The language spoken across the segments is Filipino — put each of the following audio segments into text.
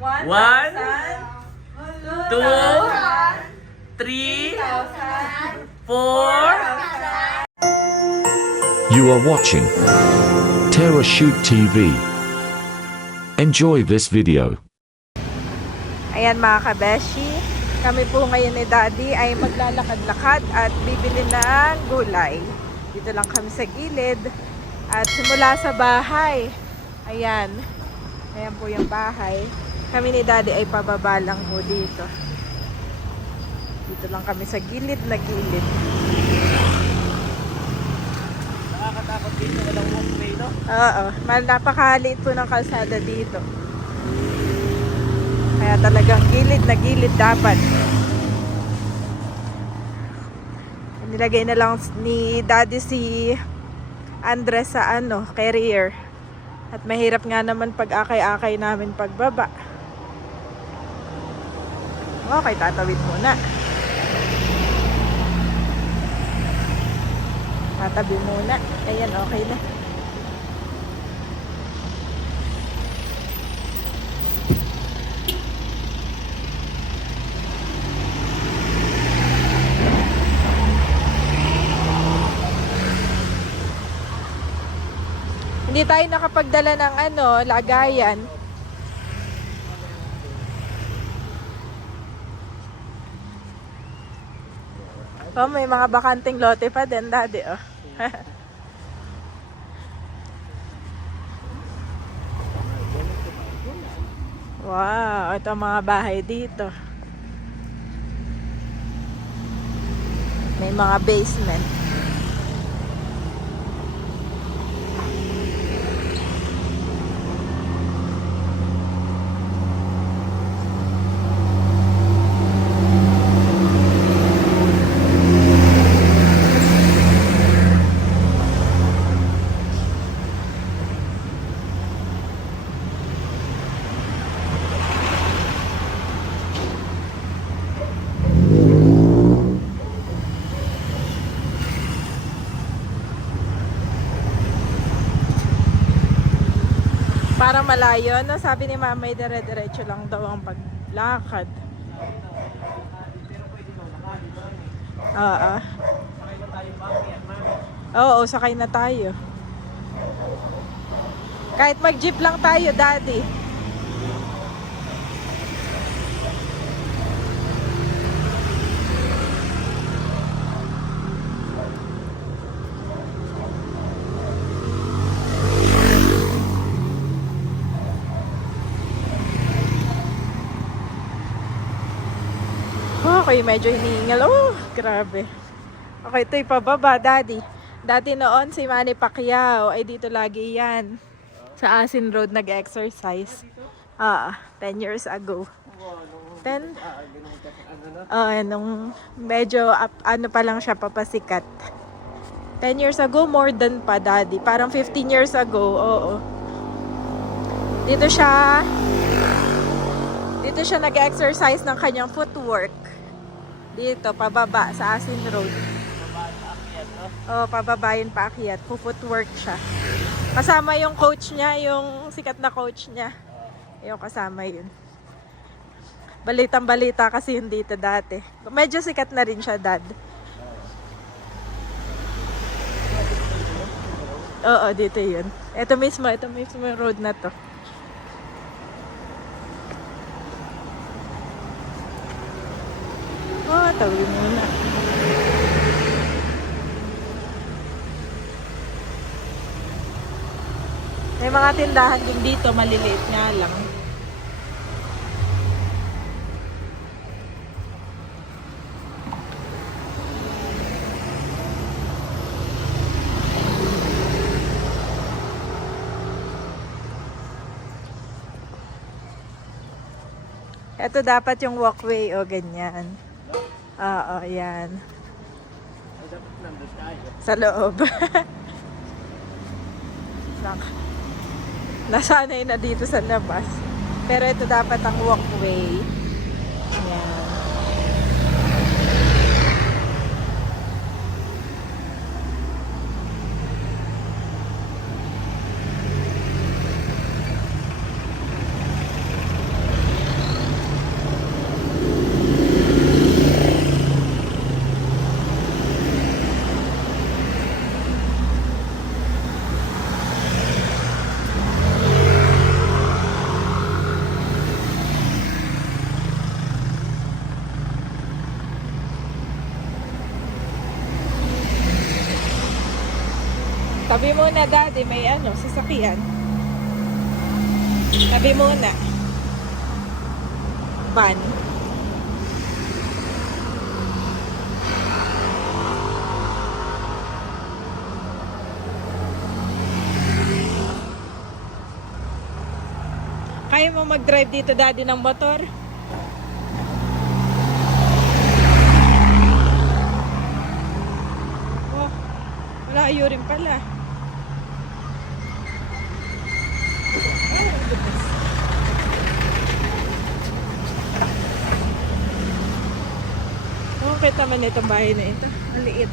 1, 2, 3, 4. You are watching Terra Shoot TV. Enjoy this video. Ayan mga kabeshi, kami po ngayon ni Daddy ay maglalakad-lakad at bibili ng gulay. Dito lang kami sa gilid at simula sa bahay. Ayan po yung bahay. Kami ni Daddy ay pababa lang po dito. Dito lang kami sa gilid na gilid. Nakakatakot dito, walang walkway, no? Oo, napakaliit po ng kalsada dito. Kaya talagang gilid na gilid dapat. Nilagay na lang ni Daddy si Andres sa carrier. At mahirap nga naman pag-akay-akay namin pagbaba. Okay, tatawid muna. Tatabi muna. Ayan, okay na. Hindi tayo nakapagdala ng lagayan. Oh, may mga bakanting lote pa din, Daddy, oh. Wow, ito ang mga bahay dito. May mga basement. Parang malayo, no? Sabi ni Mama, ay dire-diretso lang daw ang paglakad. Oo. Oo, sakay na tayo. Kahit mag-jeep lang tayo, Daddy. Okay, medyo hinihingal. Oh, grabe. Okay, ito'y pababa, Daddy. Dati noon, si Manny Pacquiao, ay dito lagi yan. Sa Asin Road nag-exercise. 10 years ago. 10? Nung medyo, pa lang siya papasikat. 10 years ago, more than pa, Daddy. Parang 15 years ago, oo. Dito siya nag-exercise ng kanyang footwork. Dito, pababa sa Asin Road. Pababa yun paakyat. Footwork siya. Kasama yung coach niya, yung sikat na coach niya. Yung kasama yun. Balitang-balita kasi yun dito dati. Medyo sikat na rin siya, Dad. Oo, dito yun. Ito mismo yung road na to. Tawid muna. May mga tindahan din dito, maliliit nga lang. Ito dapat yung walkway o ganyan. Oo, yan. Sa loob. Nasanay na dito sa labas. Pero ito dapat ang walkway. Yan. Tabi muna, Daddy. May ano, sasakyan. Tabi muna. Van. Kaya mo mag-drive dito, Daddy, ng motor? Oh, malayo rin pala. Oh, goodness. Oh, kita man itong bahay na ito. Ang liit.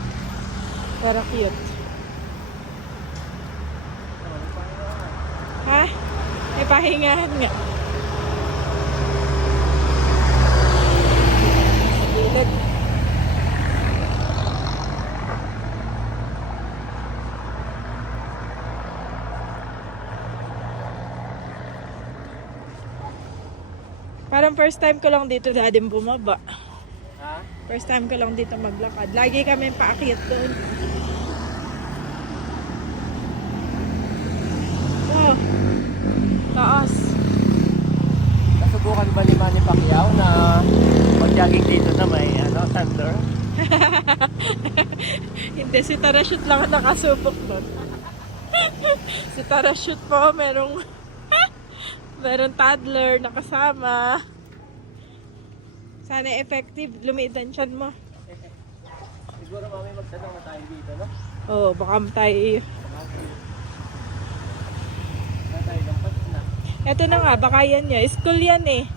Pero cute. Ha? May pahingahan nga. Gilid. Parang first time ko lang dito, Daddy, bumaba. Ha? First time ko lang dito maglakad. Lagi kami paakyat doon. Wow. Taas. Nasubukan ba ni Manny Pacquiao na mag-jogging dito na may thunder? Hindi, si Tarashoot lang ang nakasubok doon. Si Tarashoot po, merong toddler na kasama. Sana effective, lumiit ang tiyan mo. Siguro mami magtanong na tayo dito, no? Oo, baka tayo. Tayo lampas na. Ito na nga, baka yan niya. School yan eh.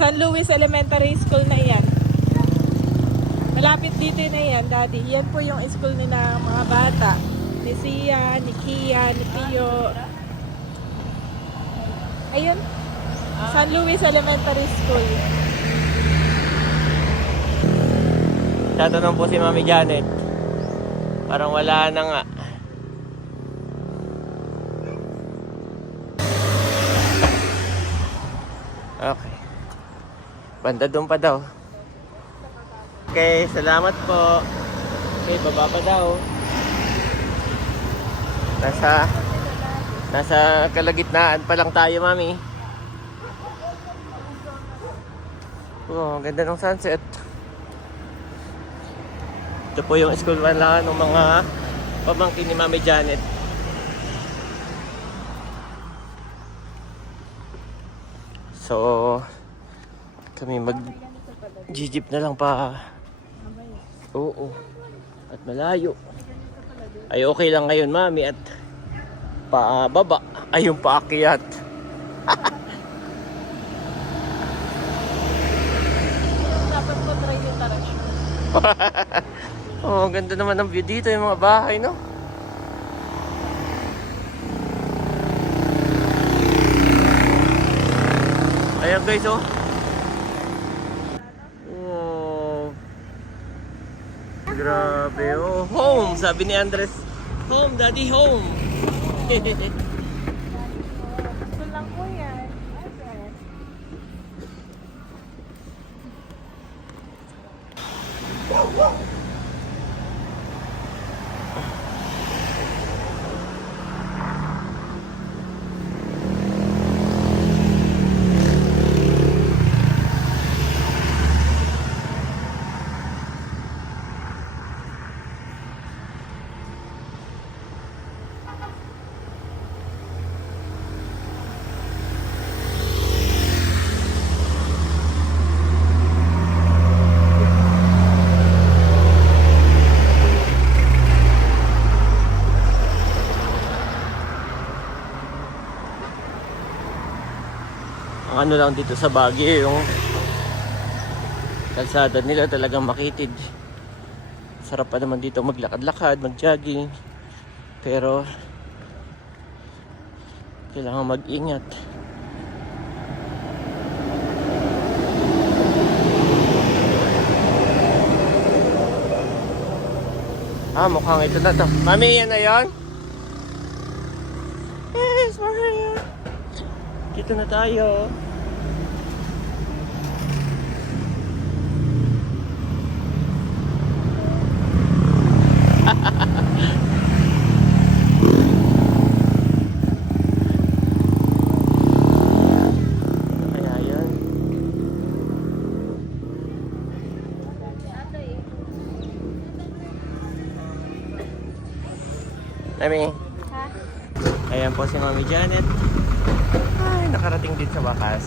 San Luis Elementary School na yan. Malapit dito na yan, Daddy. Yan po yung school ni na mga bata. Ni Sia, ni Kia, ni Pio. Ayun. San Luis Elementary School. Tatanong po si Mami Janet. Parang wala na nga. Okay. Banda doon pa daw. Okay, salamat po. Okay, baba pa daw. Nasa kalagitnaan pa lang tayo, Mami. Oh, ganda ng sunset. Ito po yung school van lang ng mga pamangkin ni Mami Janet. So, kami mag-jeep na lang pa. Oo. At malayo. Ay okay lang ngayon, Mami, at pababa ay yung paakyat. Dapat po try yung Tarashoot. Oh, ganda naman ng view dito, yung mga bahay, no? Ayan guys, oh. Oh. Grabe, oh. Home, sabi ni Andres. Home, daddy, home. School lang po yan. Ang ano lang dito sa Baguio, yung kalsada nila talagang makitid. Sarap pa naman dito maglakad-lakad, mag-jogging. Pero kailangan mag-ingat. Mukhang ito na to. Mami, yan na yun? Yes, Maria. Dito na tayo. Mami, Ha? ayan po si Mami Janet. Ay, nakarating din sa wakas.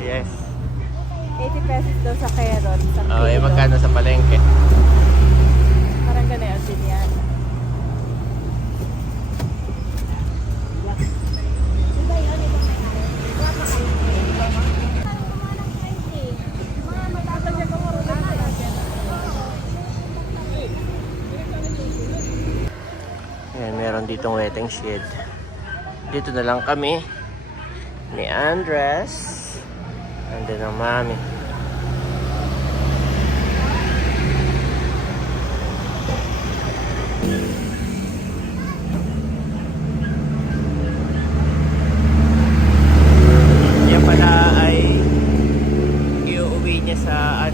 Yes. 80 pesos daw sa carrot. Sa Oh, eh, kilo. magkano sa palengke? Parang gano'n din yan. Ayan, meron ditong waiting shed. Dito na lang kami ni Andres. Andun ang mami. Yan pala ay iuwi niya sa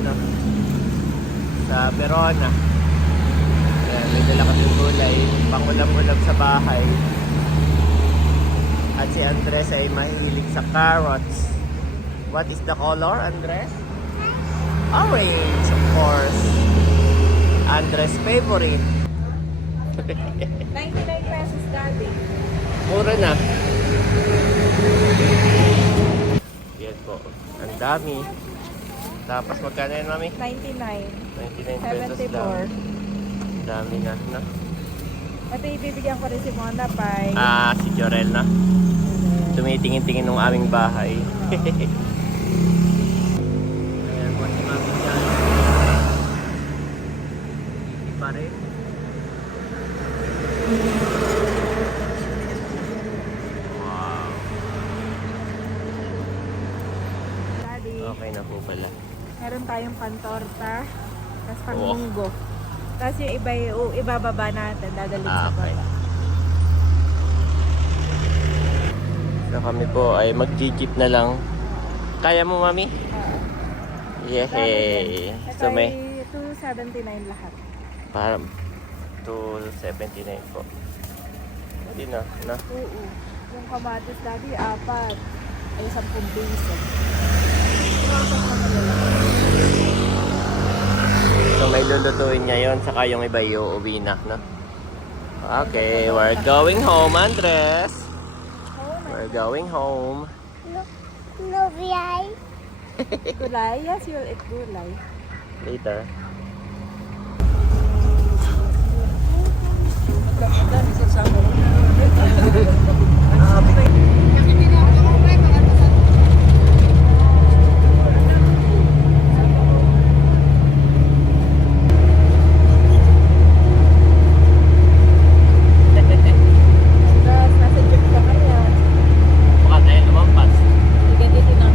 sa Verona. Ayan, may dala kaming gulay, pangulam-ulam sa bahay. At si Andres ay mahilig sa carrots. What is the color, Andres? Orange, of course. Andres' favorite. 99 pesos daddy. Mura na. Yan po. Ang dami. Tapos magkano yan, mami? 99. 99 pesos lang. 74. Ang dami na. No? Ito ibibigyan ko rin si Mona Pai. Si Jorel na. Tumitingin-tingin ng aming bahay. Ayan po si mami dyan. Hindi pa rin. Wow. Daddy, Okay na po pala. meron tayong pantorta. Tapos Oo. pangmunggo. Tapos yung iba ibababa natin. Dadalhin sa Okay. baba. So kami po ay mag-jeep na lang. Kaya mo, mami? Yehey! Ito So may ay 279 lahat. parang 279 po. Hindi na. Oo. Yung kamatis daddy, 4. Ay 10 piso. So may lulutuin niya yon, saka yung iba iuwi na, no? Okay, we're going home, Andres. We're going home. Gulay? Yes, you'll eat gulay. Later. Tapos nasa jeep ka ngayon. Baka tayo lumampas. Sige dito na.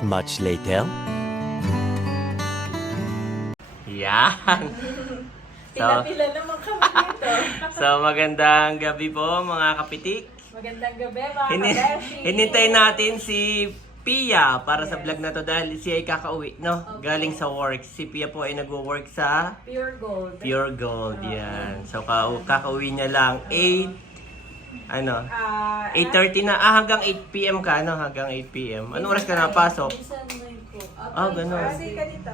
Much later. Yan. So, Pila-pila naman kami dito. so magandang gabi po mga kapitik. Magandang gabi mga Hini kabeshi. hinintay natin si Pia para sa vlog na to dahil siya ay kakauwi, no? Galing sa work. Si Pia po ay nagwo-work sa Pure gold. Pure Gold, yan. So kakauwi niya lang 8:30 na. Hanggang 8 PM ka, no? Hanggang 8 PM. Anong oras ka napasok? Ganun. Kasi ka dito.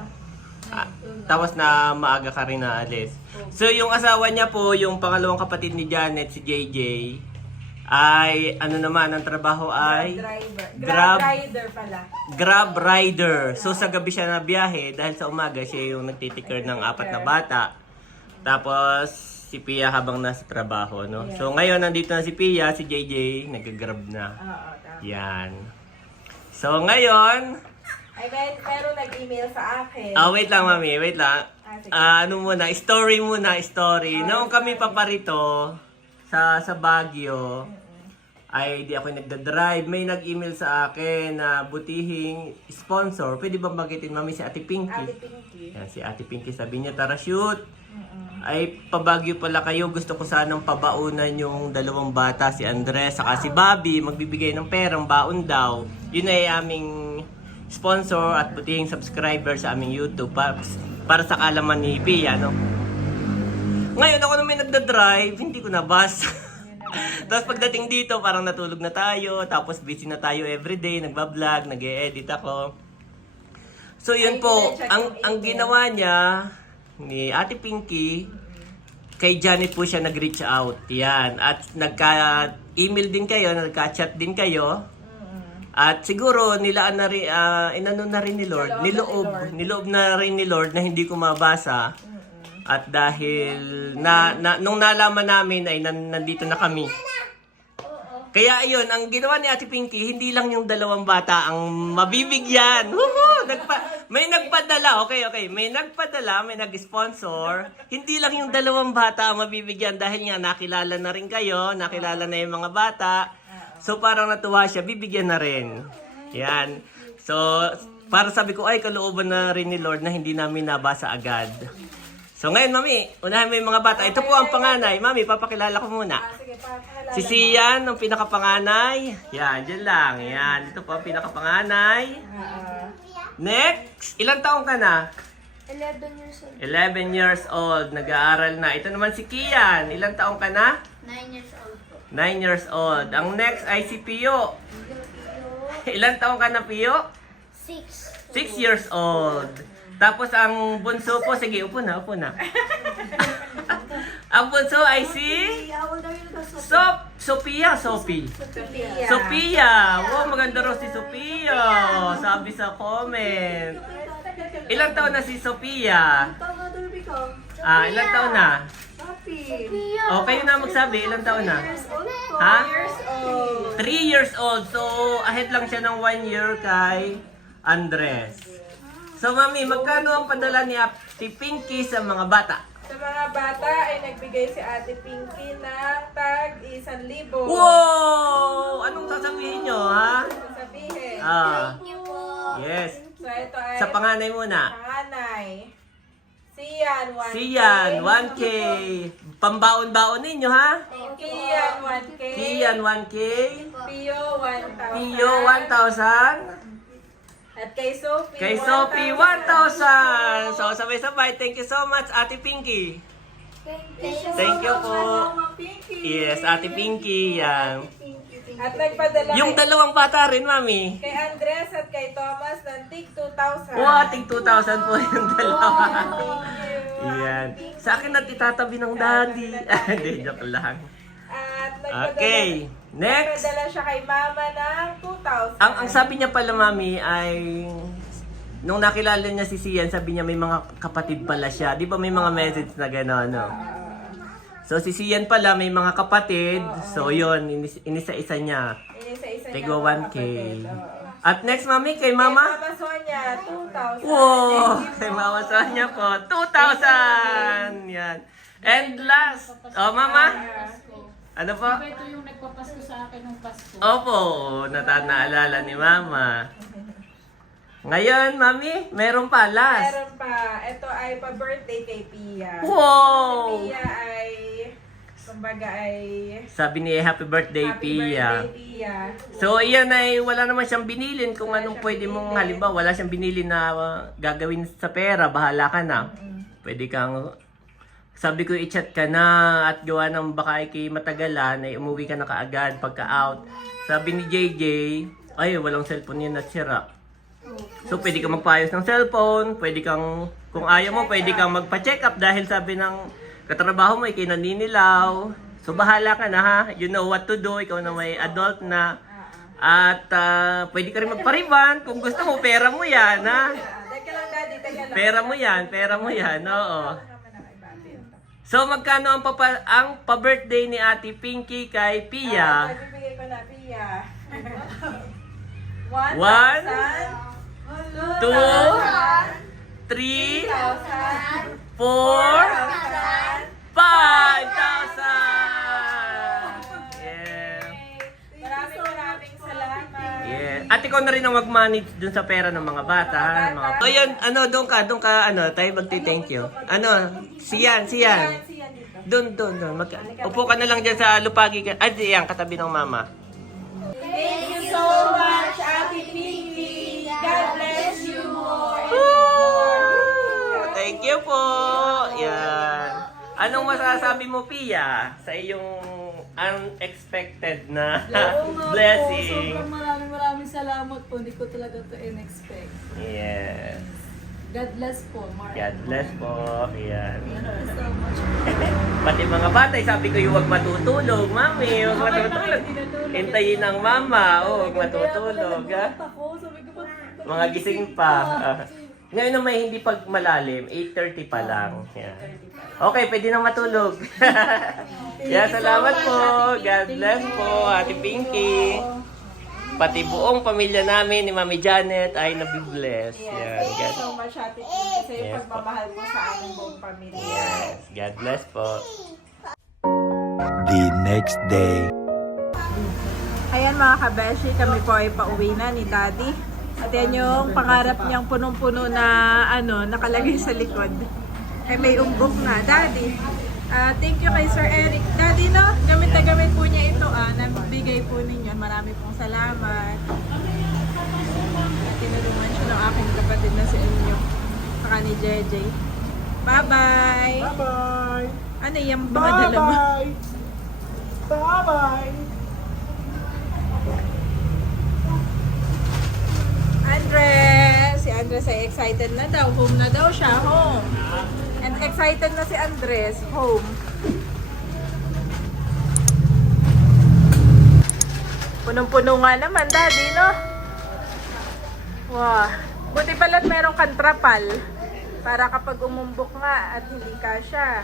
Tapos na maaga ka rin naalis. So yung asawa niya po, yung pangalawang kapatid ni Janet, si JJ, ay ano naman, ang trabaho ay Driver. Grab- Rider pala. Grab rider. So sa gabi siya na biyahe dahil sa umaga siya yung nagtitikir ng 4 na bata. Tapos si Pia habang nasa trabaho, no? So ngayon nandito na si Pia, si JJ nag-grab na. Oo, tama. Yan. So ngayon, Ay, pero nag-email sa akin. wait lang mami, wait lang. Sige. Story muna. Noong kami paparito sa Baguio, ay di ako nagda-drive. May nag-email sa akin na butihing sponsor. Pwede ba magitin mami si Ate Pinky? Ate Pinky. Yan, si Ate Pinky sabi niya, tara shoot. Ay, pa-Baguio pala kayo. Gusto ko sanang pabaunan yung dalawang bata, si Andres, saka si Bobby. Magbibigay ng perang baon daw. Yun ay aming sponsor at butihing subscriber sa aming YouTube para sa kalaman ni Pia, no? Ngayon ako naman nagda-drive, hindi ko nabasa. Tapos pagdating dito, parang natulog na tayo. Tapos busy na tayo everyday. Nagbablog, nag-e-edit ako. So yun po, ang ginawa niya ni Ate Pinky, kay Janet po siya nag-reach out. Yan. At nagka-email din kayo, nagka-chat din kayo. At siguro nilaan na rin, inano na rin ni Lord, niloob na rin ni Lord na hindi ko mabasa. At dahil nung nalaman namin ay nandito na kami. Kaya ayun, ang ginawa ni Ate Pinky, hindi lang yung 2 bata ang mabibigyan. May nagpadala, okay, may nagpadala, may nag-sponsor. Hindi lang yung 2 bata ang mabibigyan dahil nga nakilala na rin kayo, nakilala na yung mga bata. So parang natuwa siya, bibigyan na rin. Yan. So, para sabi ko, ay kalooban na rin ni Lord na hindi namin nabasa agad. So ngayon, Mami, unahin mo yung mga bata. Ito po ang panganay. Mami, papakilala ko muna. Sige, pakilala. Si Sian, ang pinakapanganay. Yan, dyan lang. Yan, ito po ang pinakapanganay. Next, ilang taong ka na? 11 years old. 11 years old. Nag-aaral na. Ito naman si Kian. Ilang taong ka na? 9 years old po. 9 years old. Ang next ay si Pio. Ilang taong ka na, Pio? 6. 6 years old. Tapos ang bunso po, sige, upo na. Ang bunso ay si Sophia. Sophia. Wow, maganda raw si Sophia. Sabi sa comment. Ilang taon na si Sophia? Ilang taon na? O, kayo na magsabi, ilang taon na? Ha? 3 years old. So, ahead lang siya ng 1 year kay Andres. So, Mami, magkano ang padala ni Ate Pinky sa mga bata? Sa mga bata ay nagbigay si Ate Pinky ng tag 1,000. Wow! Anong sasabihin nyo, ha? Sasabihin. Thank you po. Yes. So, ito ay Sa panganay muna. panganay. Sian, 1K. Sian, 1K. Pambaon-baon ninyo, ha? Kian, 1K. Sian, 1K. Pio, 1,000. Pio, 1,000. At kay Sophie, Kay Sophie, 1,000. So, sabay-sabay. Thank you so much, Ate Pinky. Thank you po. Mama Pinky. Yes, Ate Pinky. Yan. At nagpadala Yung 2 bata rin, Mami. kay Andres at kay Thomas ng tig 2,000. Wow, tig 2,000 po yung 2. Thank you. Yan. Sa akin na itatabi ng daddy. Hindi, joke lang. At nagpadala, Okay, next. nagpadala siya kay Mama ng 2,000. Ang sabi niya pala, Mami, ay nung nakilala niya si Sian, sabi niya may mga kapatid pala siya. Di ba may mga message na gano'n, no? So si Sian pala may mga kapatid. So yun, inisa-isa niya. Inisa-isa Tigo niya, mga 1K. kapatid. At next, Mami, kay Kay Mama. Mama Sonia, 2,000. Wow! Kay Mama Sonia po, 2,000! Yan. And last, Mama? Ano po? Ito yung nagpapasko sa akin ng Pasko. Opo, naalala ni Mama. Ngayon, Mami, meron pa, last. Meron pa. Ito ay pa-birthday kay Pia. Wow! Si Pia ay, kumbaga ay, Sabi ni Happy Birthday, happy Pia. birthday Pia. So, iyan ay wala naman siyang binilin kung anong pwede mong, halimbawa, wala siyang binilin na gagawin sa pera, bahala ka na. Pwede kang, sabi ko, i-chat ka na at gawa ng baka kay matagalan, ay umuwi ka na kaagad pagka-out. Sabi ni JJ, ay, walang cellphone yun at sira. So, pwede kang magpaayos ng cellphone, pwede kang, kung ayaw mo, pwede kang magpa-check up dahil sabi ng katrabaho mo, ikay naninilaw. So, bahala ka na ha. You know what to do. Ikaw na may adult na. At pwede ka rin magpa-refund. Kung gusto mo, pera mo yan ha. Teka lang, Daddy. Teka lang. Pera mo yan. Oo. So, magkano ang pa-birthday ni Ate Pinky kay Pia? Bibigay ko na, Pia. 1, 2, 3, 4, 5, 2,000, 5,000. Yeah. Maraming salamat. Yeah. At ikaw na rin ang mag-manage dun sa pera ng mga bata. Ha? So yan, doon ka, tayo magti-thank you. Siyan. Siyan dito. Doon. Upo ka na lang dyan sa lupagi ka. Ay, yan, katabi ng mama. Thank you so much, Ate Pinky. God bless you more and more. Thank you po. Yan. Anong masasabi mo, Pia, sa iyong unexpected na Oo nga blessing? po, sobrang maraming salamat po. Hindi ko talaga to in-expect. Yes. God bless po, Mark. God bless po. Yan. Thank you so much. Pati mga bata, sabi ko yung huwag matutulog. Mami, huwag matutulog. Hintayin ng mama. Oh, huwag matutulog. Ha? Ako, sabi ko pa, Mga gising pa. Ngayon na may hindi pag malalim, 8:30 pa lang. Yan. Okay, pwede na matulog. Yan, salamat po. God bless po, Ate Pinky. Pati buong pamilya namin ni Mami Janet ay nabibless. Yan. Thank you God, so much, Ate Pinky, sa iyong Yes, pagmamahal po sa aming buong pamilya. yes. God bless po. The next day. Ayan mga kabeshi, kami po ay pauwi na ni Daddy. At yan yung pangarap niyang punong-puno na nakalagay sa likod. Ay may umbok na. Daddy, thank you kay Sir Eric. Daddy, no? Gamit na gamit po niya ito. Nabigay po ninyo. Marami pong salamat. At tinulungan siya ng aking kapatid na si inyo. Saka ni JJ. Bye-bye! Bye-bye! Ano yung mga dala mo? Bye-bye! Bye-bye! Andres! Si Andres ay excited na daw. Home na daw siya. Home. And excited na si Andres. Home. Punong-puno nga naman, Daddy, no? Wow. Buti pala't merong kantrapal. Para kapag umumbok nga at hindi kasya,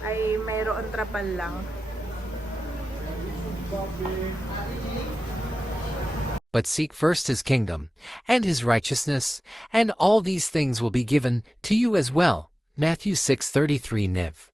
ay mayroon trapal lang. But seek first his kingdom and his righteousness, and all these things will be given to you as well. Matthew 6:33 Niv.